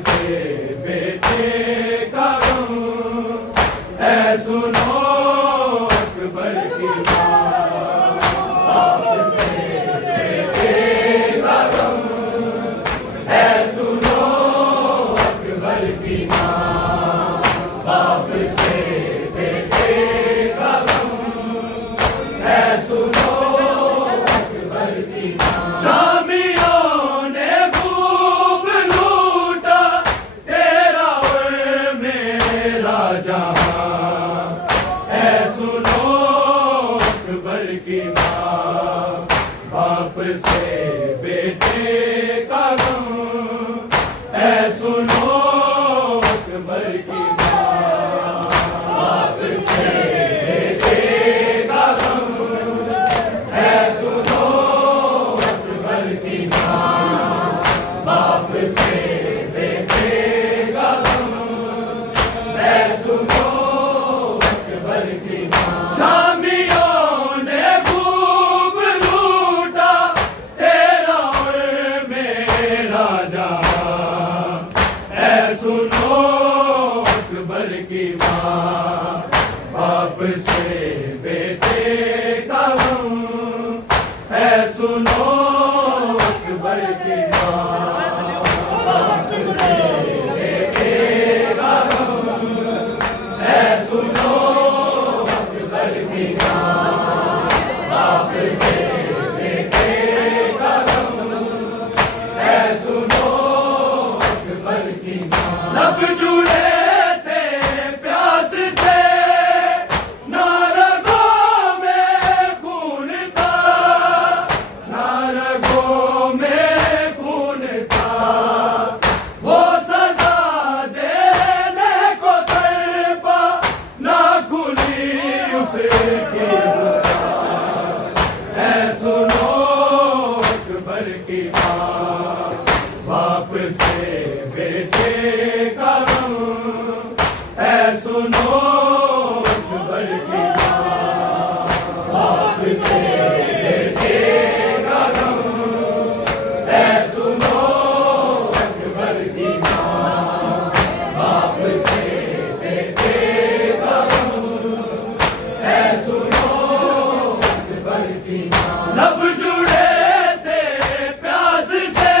से बेटे का गम है सुनो अकबर की माँ। बाप से बेटे का गम है सुनो अकबर की माँ। बाप से बेटे का गम है सुनो अकबर की माँ। शामियों ने खूब लूटा तेरा और मेरा जहां है सुनो अकबर की माँ। बाप से बेटे का गम है सुनो अकबर की माँ। बाप से बेटे का गम है सुनो अकबर की माँ। बाप से बेटे का गम है सुनो अकबर की माँ। शामियों ने खूब लूटा तेरा और मेरा जहां है सुनो अकबर की माँ। बाप से बेटे का गम है सुनो अकबर की माँ। बाप से बेटे का गम है सुनो अकबर की माँ। बाप से बेटे का गम है सुनो अकबर की माँ। लब जुड़े थे प्यास से ना रगों में खून था, ना रगों में खून था। वो सदा देने को तड़पा ना खुली उसकी जुबान है सुनो अकबर की माँ। बाप से बेटे का गम है सुनो अकबर की माँ। बाप से बेटे का गम है सुनो अकबर की माँ। बाप से बेटे का गम है सुनो अकबर की माँ। लब जुड़े थे प्यास से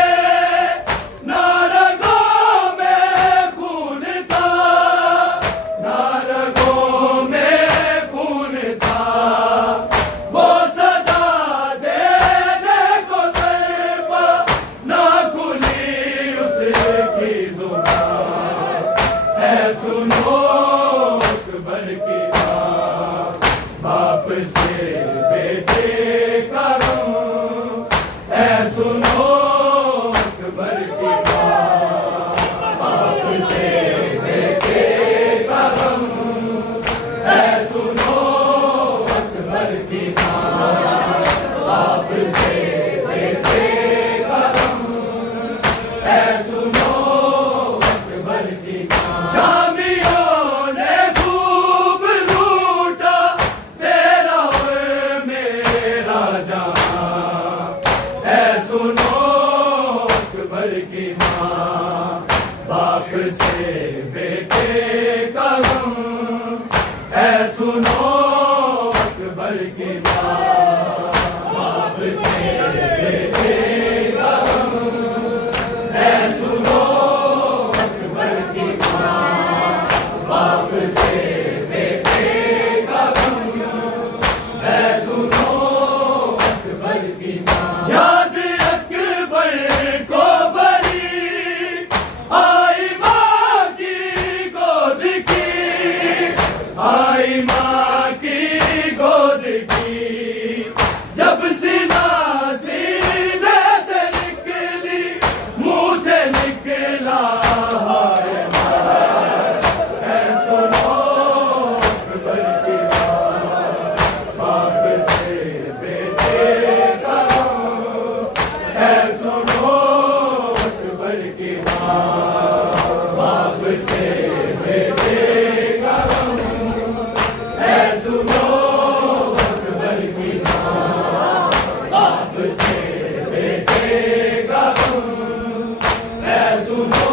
ना रगों में खून था, ना रगों में खून था। वो सदा देने को तड़पा ना खुली उसकी जुबान है सुनो अकबर की माँ। बाप से बेटे का गम है सुनो अकबर की माँ। बाप से बेटे का गम है सुनो अकबर की माँ। बाप से बेटे का गम है सुनो अकबर की माँ। शामियों ने खूब लूटा तेरा और मेरा जहां है सुनो अकबर की माँ। बाप से बेटे का गम है सुनो अकबर की माँ। बाप से बेटे का गम है सुनो अकबर की माँ। बाप से बेटे का गम है सुनो अकबर की माँ। याद अकबर को बड़ी आई माँ की गोद की, आई माँ की गोद की। जब सीना सीने से निकली मुंह से निकला हाय हाय है सुनो अकबर की माँ। बाप से बेटे का गम है सुनो अकबर की माँ। बाप से बेटे का गम है सुनो अकबर की माँ। बाप से बेटे का गम है सुनो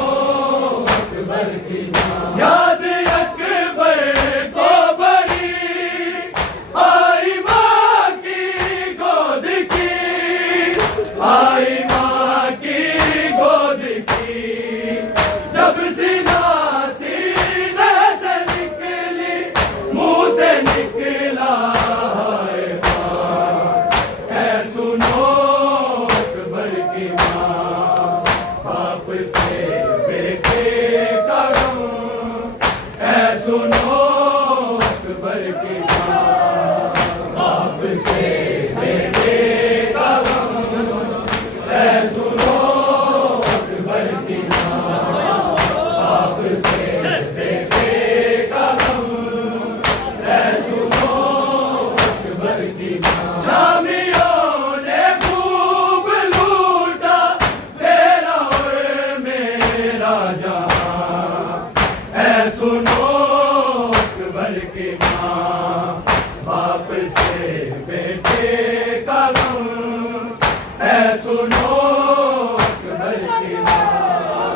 सुनो अकबर की माँ, बाप से बेटे का गम है सुनो अकबर की माँ,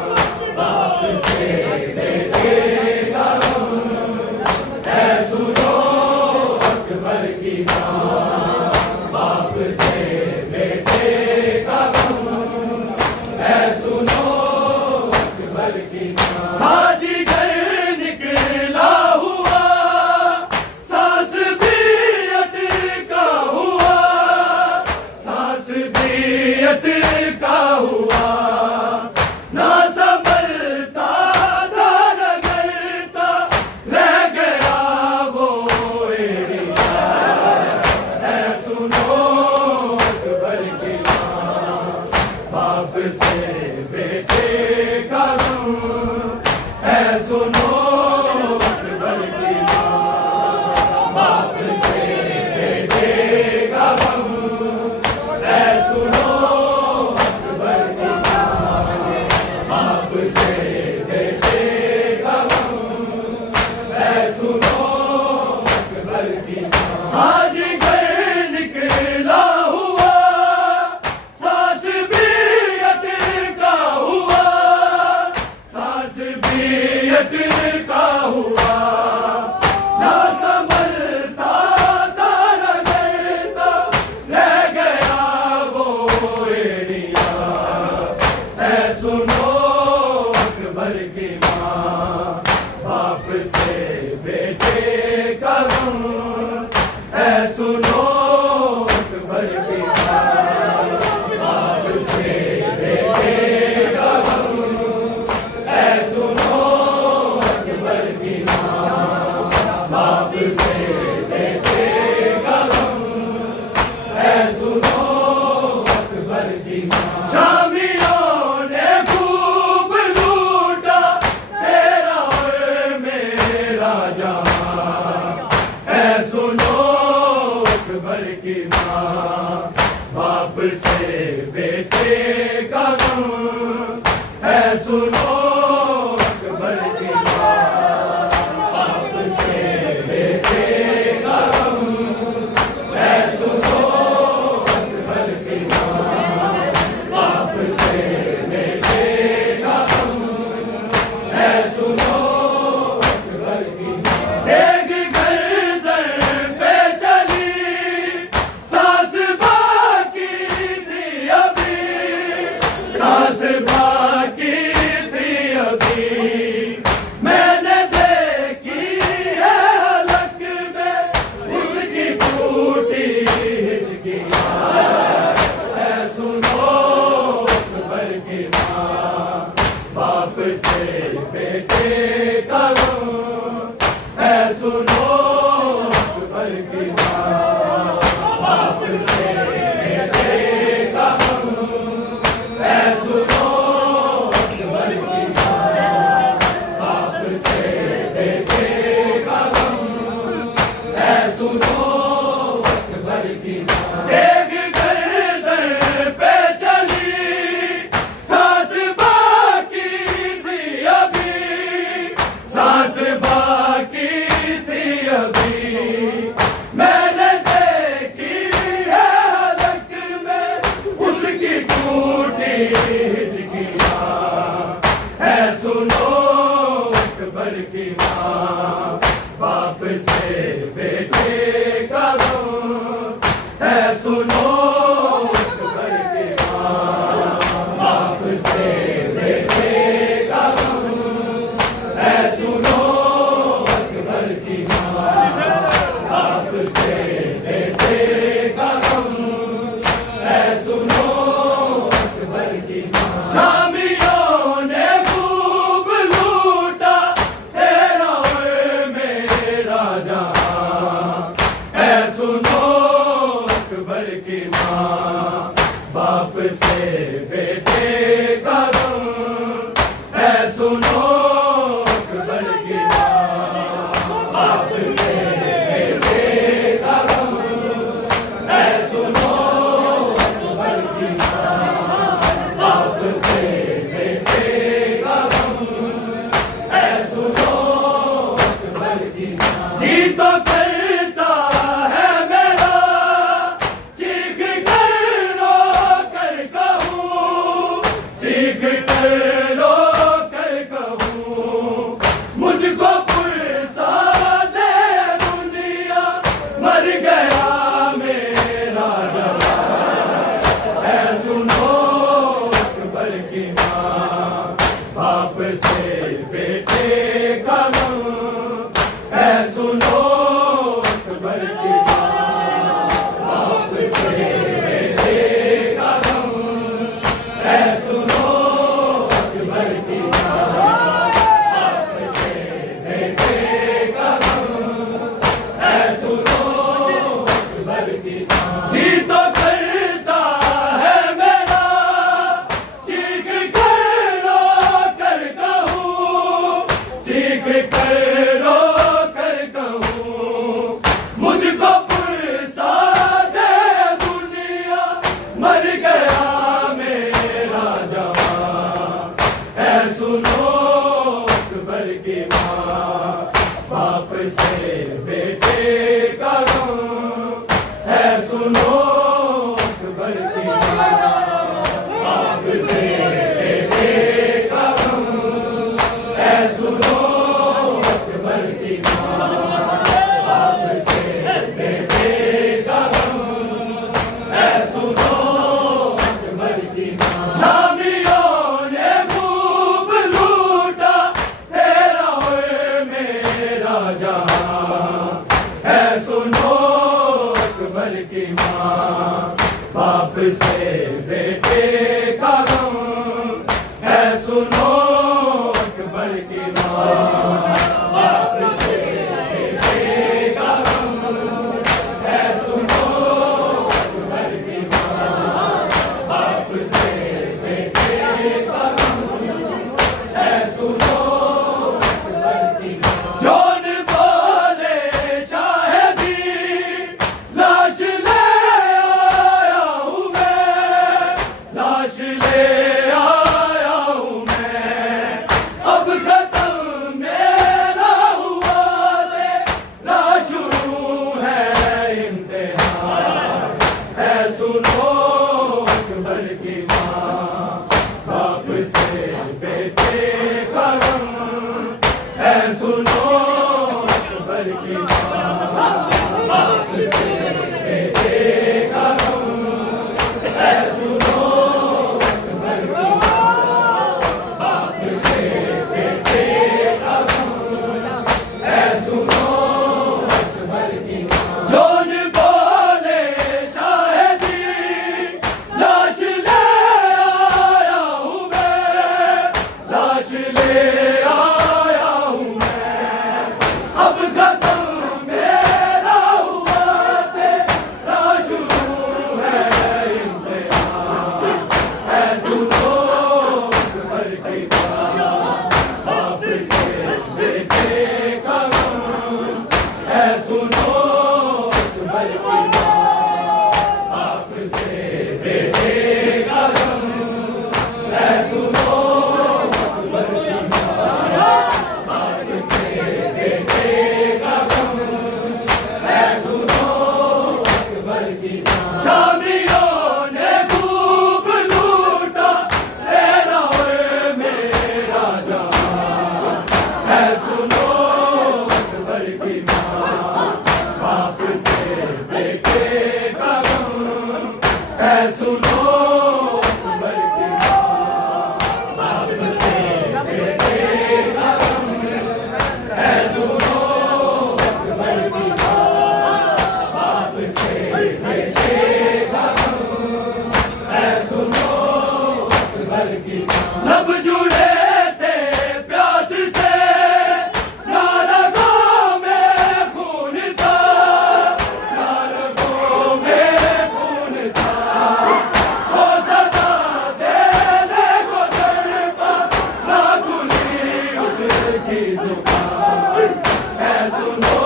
बाप से बेटे का गम है सुनो अकबर की माँ, बाप से बेटे का गम है सुनो अकबर की माँ। हाजी घर निकला हुआ, सांस भी अटका हुआ, सांस भी अटका हुआ, ना संभलता ना रगड़ता रह गया वो एरिया है सुनो अकबर की माँ, बाप से बेटे का गम है सुनो अकबर की माँ, बाप से बेटे का गम है सुनो अकबर की माँ, बाप से बेटे का गम है सुनो अकबर की माँ। हाजी घर निकला हुआ, सांस भी अटका हुआ, सांस भी अटका हुआ, ना संभलता ना रगड़ता रह गया वो एरिया है सुनो अकबर की माँ, बाप से बेटे का गम है सुनो अकबर की माँ, बाप से बेटे का गम है सुनो अकबर की माँ, बाप से बेटे का गम है सुनो अकबर की माँ। शामियों ने खूब लूटा तेरा और मेरा जहां है सुनो अकबर की माँ, बाप से बेटे का गम है सुनो अकबर की माँ, बाप से बेटे का गम है सुनो अकबर की माँ, बाप से बेटे का गम है सुनो अकबर की माँ। देख गर्दन पे चली, सांस बाकी थी अभी, सांस बाकी थी अभी, मैंने देखी है हलक में उसकी टूटी हिचकियाँ है सुनो अकबर की माँ, बाप से बेटे का गम है सुनो अकबर की माँ, बाप से बेटे का गम है सुनो अकबर की माँ, बाप से बेटे का गम है सुनो अकबर की माँ। देख गर्दन पे चली, सांस बाकी थी अभी, सांस बाकी थी अभी, मैंने देखी है हलक में उसकी टूटी हिचकियाँ है सुनो अकबर की माँ, बाप से बेटे का गम है सुनो अकबर की माँ, बाप से बेटे का गम है सुनो अकबर की माँ, बाप से बेटे का गम है सुनो अकबर की माँ। शामियों ने खूब लूटा तेरा और मेरा जहां की माँ, बाप से बेटे का गम है सुनो अकबर की माँ, बाप से बेटे का गम है सुनो अकबर की माँ, बाप से बेटे का गम है सुनो अकबर की माँ। शामियों ने खूब लूटा तेरा और मेरा जहां है सुनो अकबर की माँ, बाप से बेटे का गम है सुनो अकबर की माँ, बाप से बेटे का गम है सुनो अकबर की माँ, बाप से बेटे का गम है सुनो अकबर की माँ। जोन बोले शाहिदी लाश ले आया हूँ मैं, लाश ले आया हूँ मैं, अब खत्म मेरा हुआ तेरा शुरू है इम्तिहान है सुनो अकबर की माँ, बाप से बेटे का गम है सुनो अकबर की माँ, बाप से बेटे का गम है सुनो अकबर की माँ, बाप से बेटे का गम है सुनो अकबर की माँ। जोन बोले शाहिदी लाश ले आया हूँ मैं, लाश ले आया हूँ मैं, अब खत्म मेरा हुआ तेरा शुरू है इम्तिहान है सुनो अकबर की माँ, बाप से बेटे का गम है सुनो अकबर की माँ, बाप से बेटे का गम है सुनो अकबर की माँ, बाप से बेटे का गम है सुनो अकबर की माँ। शामियों ने खूब लूटा तेरा और मेरा जहां है सुनो अकबर की माँ, बाप से बेटे का गम है सुनो अकबर की माँ, बाप से बेटे का गम है सुनो अकबर की माँ, बाप से बेटे का गम है सुनो अकबर की माँ। लब जुड़े थे प्यास से ना रगों में खून था, ना रगों में खून था, हो सदा देने को तड़पा ना खुली उसकी जुबान है सुनो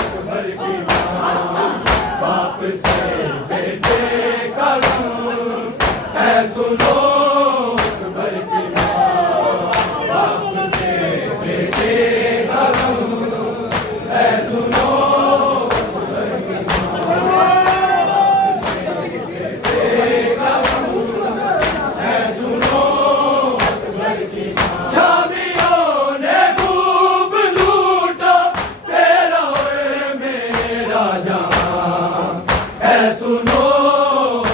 अकबर की माँ, बाप से बेटे का गम है सुनो अकबर की माँ, बाप से बेटे का गम है सुनो अकबर की माँ, बाप से बेटे का गम है सुनो अकबर की माँ। शामियों ने खूब लूटा तेरा और मेरा जहां है सुनो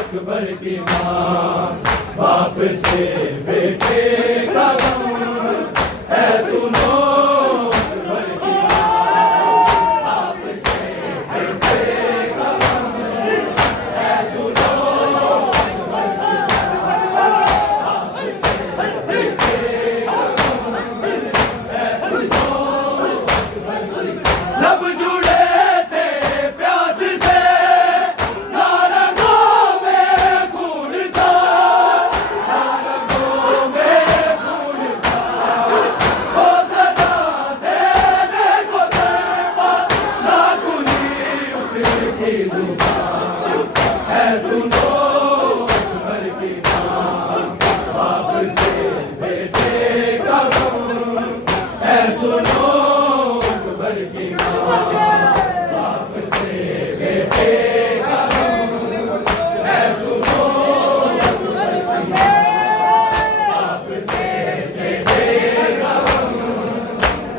अकबर की माँ, बाप से बेटे का गम है सुनो अकबर की माँ, बाप से बेटे का गम है सुनो अकबर की माँ, बाप से बेटे का गम है सुनो अकबर की माँ। लब जुड़े थे प्यास से ना रगों में खून था, ना रगों सुनो अकबर की बात, बाप से बेटे का गम है सुनो अकबर की बात, बाप से बेटे का गम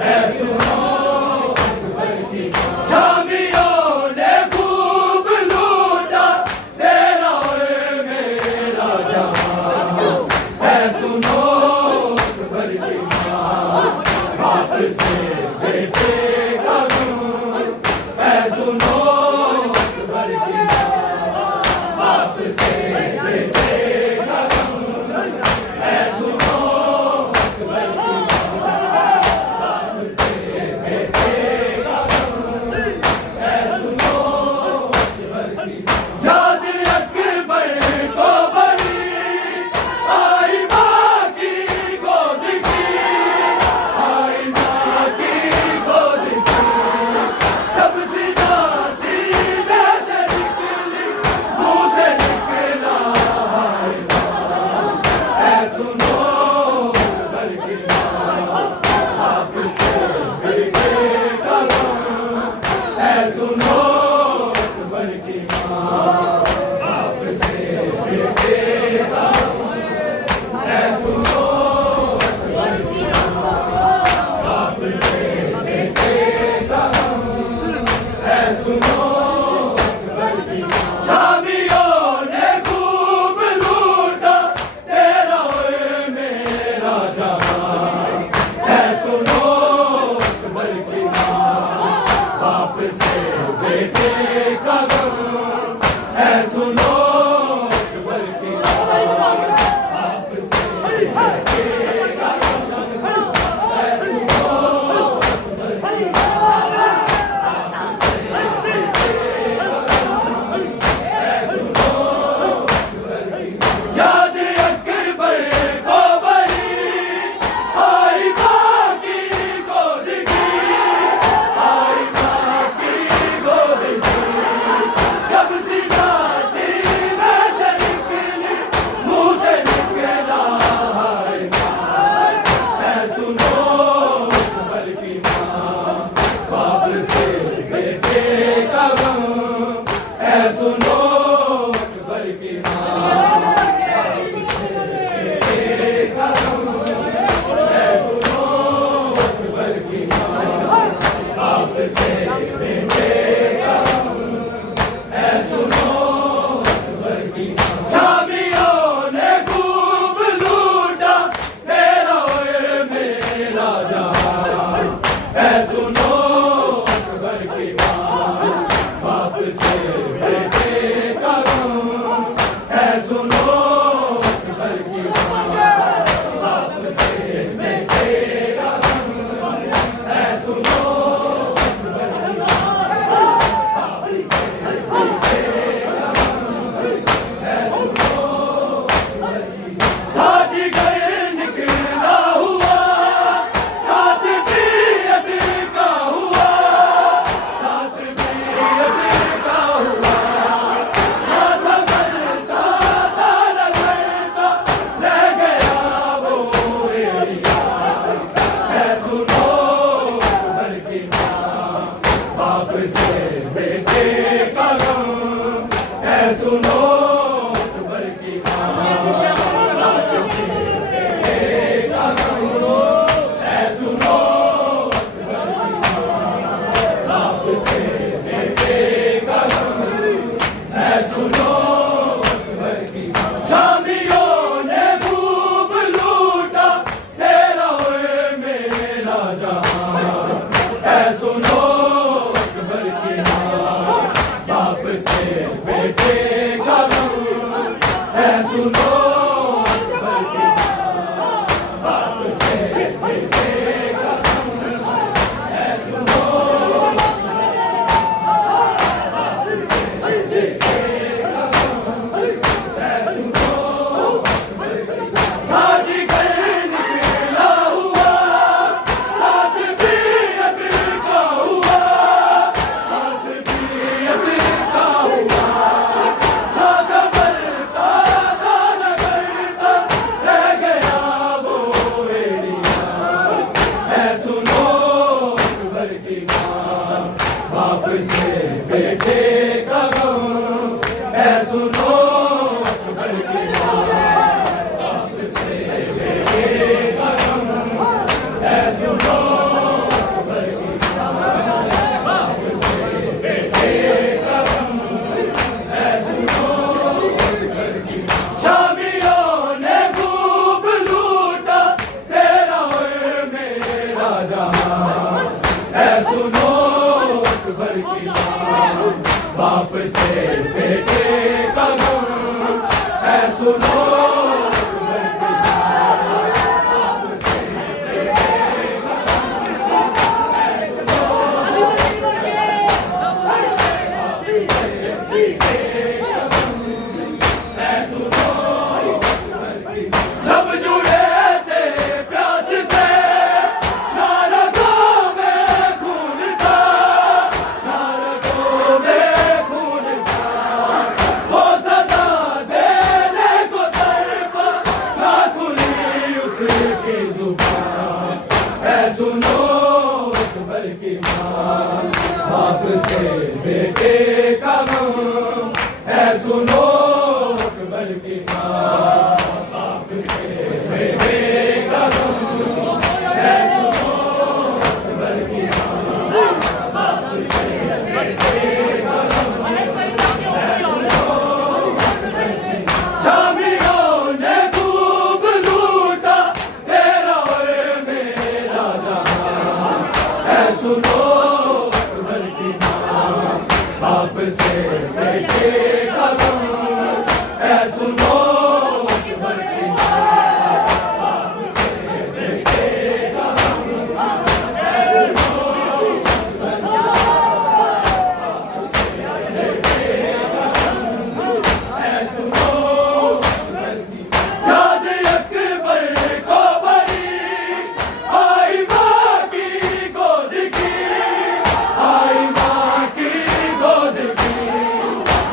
है सुनो अकबर की बात। शामियों ने खूब लूटा तेरा और मेरा जहां है सुनो अकबर की बात, बाप से बेटे का गम है सुनो अकबर की बात, बाप से बेटे का गम है सुनो अकबर की बात, बाप से बेटे का गम है सुनो अकबर की बात। याद अकबर को बड़ी आई माँ की गोद की, आई माँ की गोद की, जब सीधा सीने से निकली मुँह से निकला हाय माँ है सुनो अकबर की बात, बाप से बेटे का गम है सुनो अकबर की बात, बाप से बेटे का गम है सुनो अकबर की बात, बाप से बेटे का गम है सुनो अकबर की बात। शामियों ने खूब लूटा तेरा और मेरा जहां है सुनो अकबर की बात, बाप से बेटे का गम है सुनो अकबर की बात, बाप से बेटे का गम है सुनो अकबर की बात, बाप से बेटे का गम है सुनो अकबर की बात। याद अकबर को बड़ी आई माँ की गोद की, आई माँ की गोद की, जब सीधा सीने से निकली मुँह से निकला हाय माँ है सुनो अकबर की बात, बाप से बेटे का गम है सुनो अकबर की बात, बाप से बेटे का गम है सुनो अकबर की बात, बाप से बेटे का गम है सुनो अकबर की बात। शामियों ने खूब लूटा तेरा और मेरा जहां है सुनो अकबर की बात, बाप से बेटे का गम है सुनो अकबर की बात, बाप से बेटे का गम है सुनो अकबर की बात, बाप से बेटे का गम है सुनो अकबर की बात। बाजीगर निकला हुआ सास प्रियत का हुआ, सास प्रियत का हुआ, ना संभलता था न करता रह गया वो एरिया है सुनो अकबर की बात, बाप से बेटे का गम है सुनो अकबर की बात, बाप से बेटे का गम है सुनो अकबर की बात, बाप से बेटे का गम है सुनो अकबर की बात। शामियों ने खूब लूटा तेरा और मेरा जहां है सुनो अकबर की बात, बाप से बेटे का गम है सुनो अकबर की बात, बाप से बेटे का गम है सुनो बाप से बेटे का गम है सुनो अकबर की बात। बाजीगर निकला हुआ सास प्रियत का हुआ, माँ, ऐ सुनो अकबर की माँ, बाप से बेटे का गम, ऐ सुनो अकबर की माँ, बाप से बेटे का गम, ऐ सुनो बाप से बेटे का गम, ऐ सुनो अकबर की माँ। लब जुड़े थे प्यास से, ना रगों में खून था, ना रगों में खून था, वो सदा देने को तड़पा, ना खुली उसकी जुबान, ऐ सुनो अकबर की माँ, बाप से बेटे का गम, ऐ सुनो अकबर की माँ, बाप से बेटे का गम, ऐ सुनो अकबर की माँ, बाप से बेटे का गम, ऐ सुनो अकबर की माँ। शामियों ने खूब लूटा तेरा और मेरा जहां, ऐ सुनो अकबर की माँ, बाप से बेटे का गम, ऐ सुनो अकबर की माँ, बाप से बेटे का गम, ऐ सुनो अकबर की माँ, बाप से बेटे का गम, ऐ सुनो अकबर की माँ। याद अकबर को बड़ी आई माँ की गोद की, आई माँ की गोद की,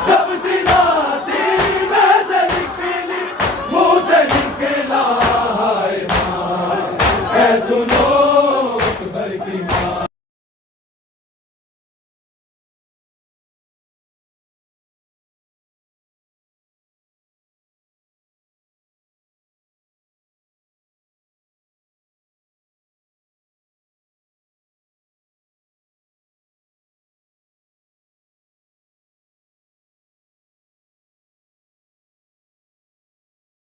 जब सीना सीने से निकली, मुंह से निकला हाय माँ, ऐ सुनो अकबर की माँ,